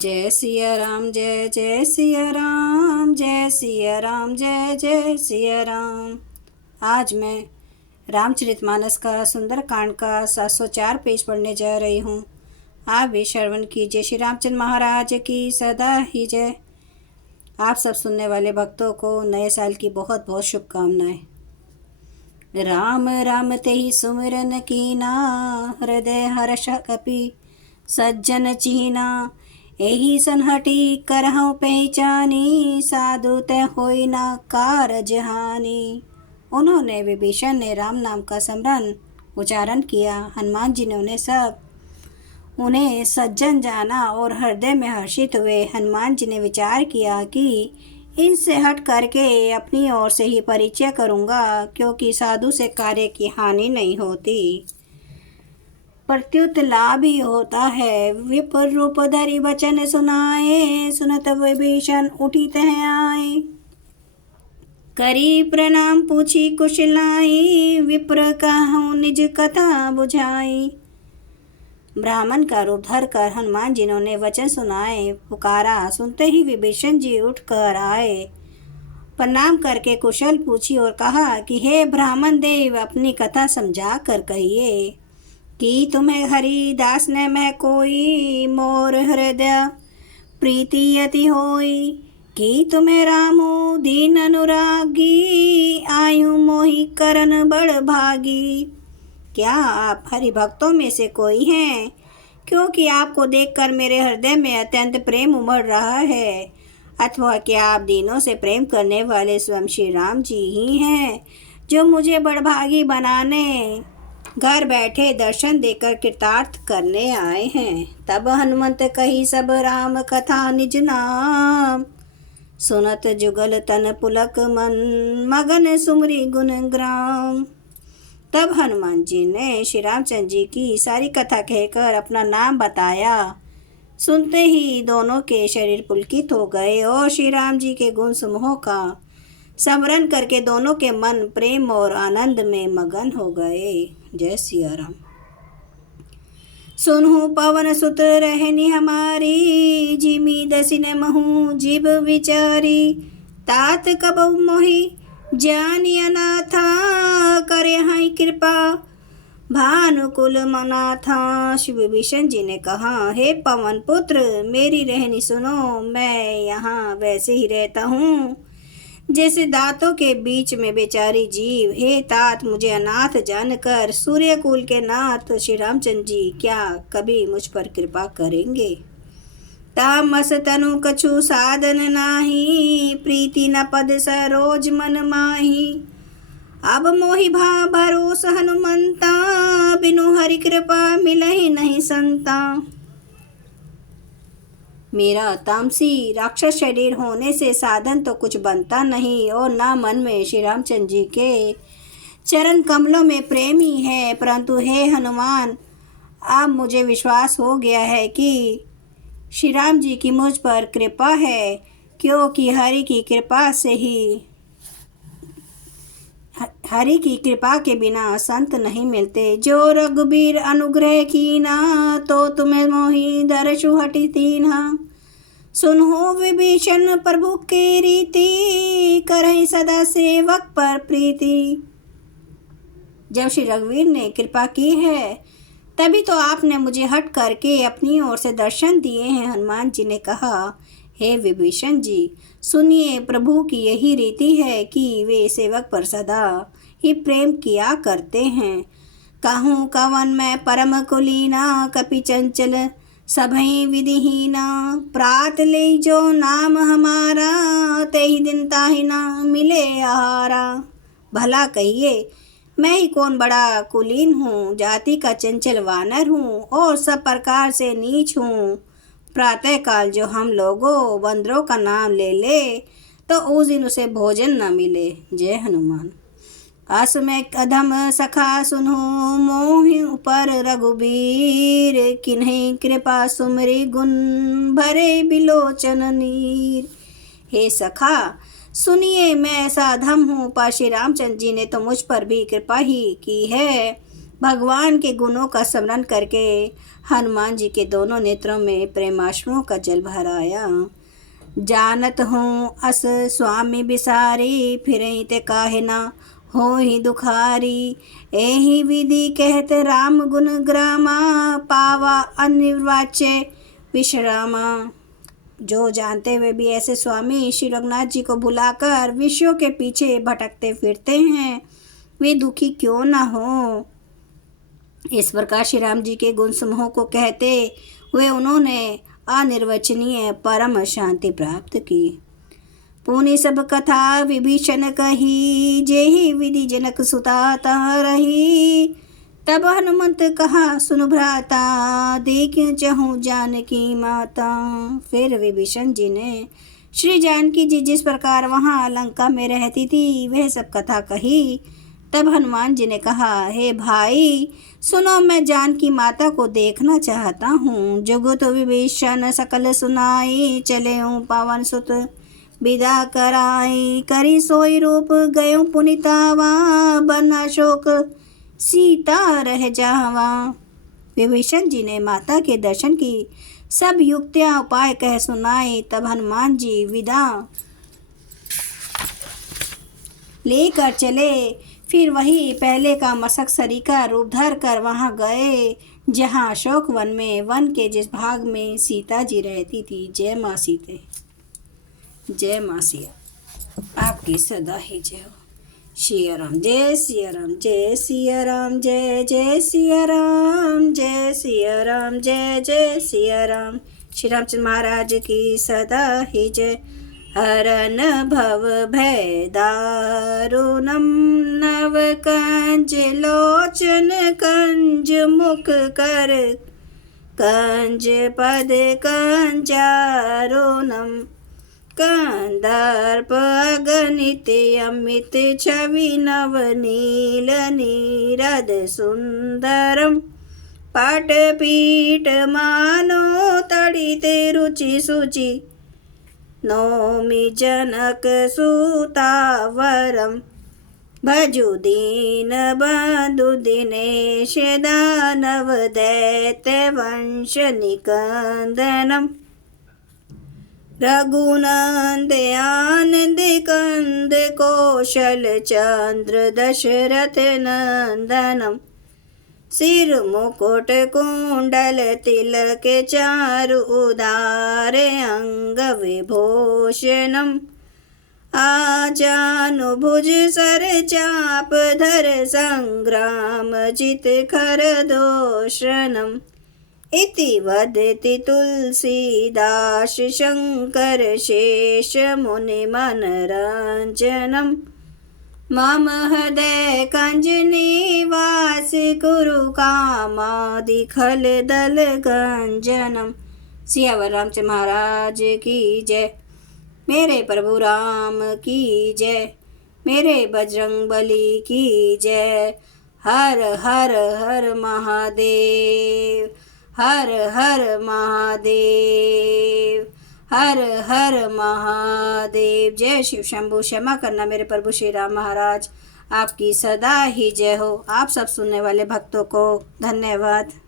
जय सिया राम, जय जय सिया राम, जय सिया राम, जय जय सिया राम। आज मैं रामचरितमानस का सुंदरकांड का 704 पेज पढ़ने जा रही हूँ। आप भी श्रवण कीजिए। श्री रामचंद्र महाराज की सदा ही जय। आप सब सुनने वाले भक्तों को नए साल की बहुत बहुत शुभकामनाएं। राम राम तेहि सुमिरन कीना, हृदय हर्ष कपि सज्जन चीना। एही सनहटी करहु पहचानी, साधु तै होई ना कारज हानि। उन्होंने विभीषण ने राम नाम का स्मरण उच्चारण किया। हनुमान जी ने उन्हें सज्जन जाना और हृदय में हर्षित हुए। हनुमान जी ने विचार किया कि इनसे हट करके अपनी ओर से ही परिचय करूँगा, क्योंकि साधु से कार्य की हानि नहीं होती, प्रत्युत लाभ ही होता है। विपर रूप धरि वचन सुनाए, सुनत विभीषण उठी तह आए। करी प्रणाम पूछी कुशलाई, विप्र कहूँ निज कथा बुझाई। ब्राह्मण का रूप धर कर हनुमान जी ने वचन सुनाए, पुकारा। सुनते ही विभीषण जी उठ कर आए, प्रणाम करके कुशल पूछी और कहा कि हे ब्राह्मण देव, अपनी कथा समझा कर कहिए कि तुम्हें हरिदास ने मैं कोई, मोर हृदय प्रीति यति होई। कि तुम्हें रामो दीन अनुरागी, आयु मोहि करन बड़ भागी। क्या आप हरि भक्तों में से कोई हैं? क्योंकि आपको देखकर मेरे हृदय में अत्यंत प्रेम उमड़ रहा है। अथवा क्या आप दीनों से प्रेम करने वाले स्वयं श्री राम जी ही हैं, जो मुझे बड़भागी बनाने घर बैठे दर्शन देकर कृतार्थ करने आए हैं। तब हनुमंत कही सब राम कथा निज नाम, सुनत जुगल तन पुलक मन, मगन सुमरी गुण ग्राम। तब हनुमान जी ने श्री रामचंद्र जी की सारी कथा कहकर अपना नाम बताया। सुनते ही दोनों के शरीर पुलकित हो गए और श्री राम जी के गुण समूहों का स्मरण करके दोनों के मन प्रेम और आनंद में मगन हो गए। जय सिया राम। सुनहु पवन सुत रहनी हमारी, जिमी दसिन महु जीव विचारी। तात कबहु मोहि जानि अनाथा, करे हई कृपा भानुकुल मनाथा। श्री विभीषण जी ने कहा, हे पवन पुत्र, मेरी रहनी सुनो। मैं यहाँ वैसे ही रहता हूँ जैसे दांतों के बीच में बेचारी जीव। हे तात, मुझे अनाथ जानकर सूर्यकुल के नाथ श्री रामचंद्र जी क्या कभी मुझ पर कृपा करेंगे? तामस तनु कछु साधन नाही, प्रीति न पद सरोज मन माही। अब मोहि भा भरोस हनुमंता, बिनु हरि कृपा मिलहि नहीं संता। मेरा तामसी राक्षस शरीर होने से साधन तो कुछ बनता नहीं, और ना मन में श्री रामचंद्र जी के चरण कमलों में प्रेम ही है। परंतु हे हनुमान, अब मुझे विश्वास हो गया है कि श्री राम जी की मुझ पर कृपा है, क्योंकि हरि की कृपा के बिना संत नहीं मिलते। जो रघुबीर अनुग्रह कीना, तो तुम्हें मोहि दर्शु हटि तीन्हा। सुनहो विभीषण प्रभु के रीति, करहि सदा सेवक पर प्रीति। जब श्री रघुवीर ने कृपा की है, तभी तो आपने मुझे हट करके अपनी ओर से दर्शन दिए हैं। हनुमान जी ने कहा, हे विभीषण जी, सुनिए, प्रभु की यही रीति है कि वे सेवक पर सदा ही प्रेम किया करते हैं। कहूँ कवन मैं परम कुलीना, कपि चंचल सभई विधिहीना। प्रात ले जो नाम हमारा, तेहि दिन ताहि ना मिले आहारा। भला कहिए, मैं ही कौन बड़ा कुलीन हूँ, जाति का चंचल वानर हूँ और सब प्रकार से नीच हूँ। प्रातः काल जो हम लोगों बंदरों का नाम ले ले, तो उस दिन उसे भोजन न मिले। जय हनुमान। असमय अधम सखा सुनो, मोहि ऊपर रघुबीर। किन्हीं कृपा सुमरि गुण, भरे बिलोचन नीर। हे सखा, सुनिए, मैं ऐसा अधम हूँ, पर श्री रामचंद्र जी ने तो मुझ पर भी कृपा ही की है। भगवान के गुणों का स्मरण करके हनुमान जी के दोनों नेत्रों में प्रेमाश्रुओं का जल भर आया। जानत हूँ अस स्वामी बिसारी, फिरहि ते काहे ना हो ही दुखारी। एहि विधि कहत राम गुण ग्रामा, पावा अनिर्वाच्य विश्रामा। जो जानते हुए भी ऐसे स्वामी श्री रघुनाथ जी को भुलाकर विषयों के पीछे भटकते फिरते हैं, वे दुखी क्यों ना हो। इस प्रकार श्री राम जी के गुण समूह को कहते हुए उन्होंने अनिर्वचनीय परम शांति प्राप्त की। पुनि सब कथा विभीषण कही, जेहि विधि जनक सुता तह रही। तब हनुमंत कहा सुन भ्राता, देखियो चहूँ जानकी माता। फिर विभीषण जी ने श्री जानकी जी जिस प्रकार वहाँ लंका में रहती थी वह सब कथा कही। तब हनुमान जी ने कहा, हे भाई सुनो, मैं जानकी माता को देखना चाहता हूँ। जुगुत विभीषण सकल सुनाई, चले हूँ पवन सुत विदा कराई। करी सोई रूप गयो पुनितावा, बन अशोक सीता रह जावा। विभीषण जी ने माता के दर्शन की सब युक्तियां उपाय कह सुनाई। तब हनुमान जी विदा लेकर चले। फिर वही पहले का मशक सरीका रूप धर कर वहां गए जहां अशोक वन में वन के जिस भाग में सीता जी रहती थी। जय माँ सीते, जय माँ सिया, आपकी सदा ही जय हो। सिया राम, जय सिया राम, जय सिया राम, जय जय सिया राम, जय सिया राम, जय जय सिया राम। श्री रामचंद्र महाराज की सदा ही जय। हरन भव भय दारुणम, नव कंज लोचन कंज मुख कर, कंज पद कंजारुणम। कंदर्प अगणित अमित छवि नव नील नीरद सुंदरम। पाटपीठ मानो तड़ित रुचि सुचि, नौमि जनक सुतावरम। भजु दीन बंधु दिनेश, दानव दैत्य वंश निकंदनम। रघुनंद आनंद कंद कौशल चंद्र दशरथ नंदनम। सिर मुकुट कुंडल तिलक चारु उदार अंग विभूषणम। आजानुभुज सर चाप धर संग्राम जित खर दोषणम। इति वदति तुलसीदास शंकर शेष मुनि मनरंजनम। मम हृदय कंज निवास कुरु कामादि खल दल गंजनम। सियावर रामचंद्र महाराज की जय। मेरे प्रभु राम की जय। मेरे बजरंग बली की जय। हर हर हर महादेव, हर हर महादेव, हर हर महादेव। जय शिव शंभु। क्षमा करना मेरे प्रभु श्री राम महाराज, आपकी सदा ही जय हो। आप सब सुनने वाले भक्तों को धन्यवाद।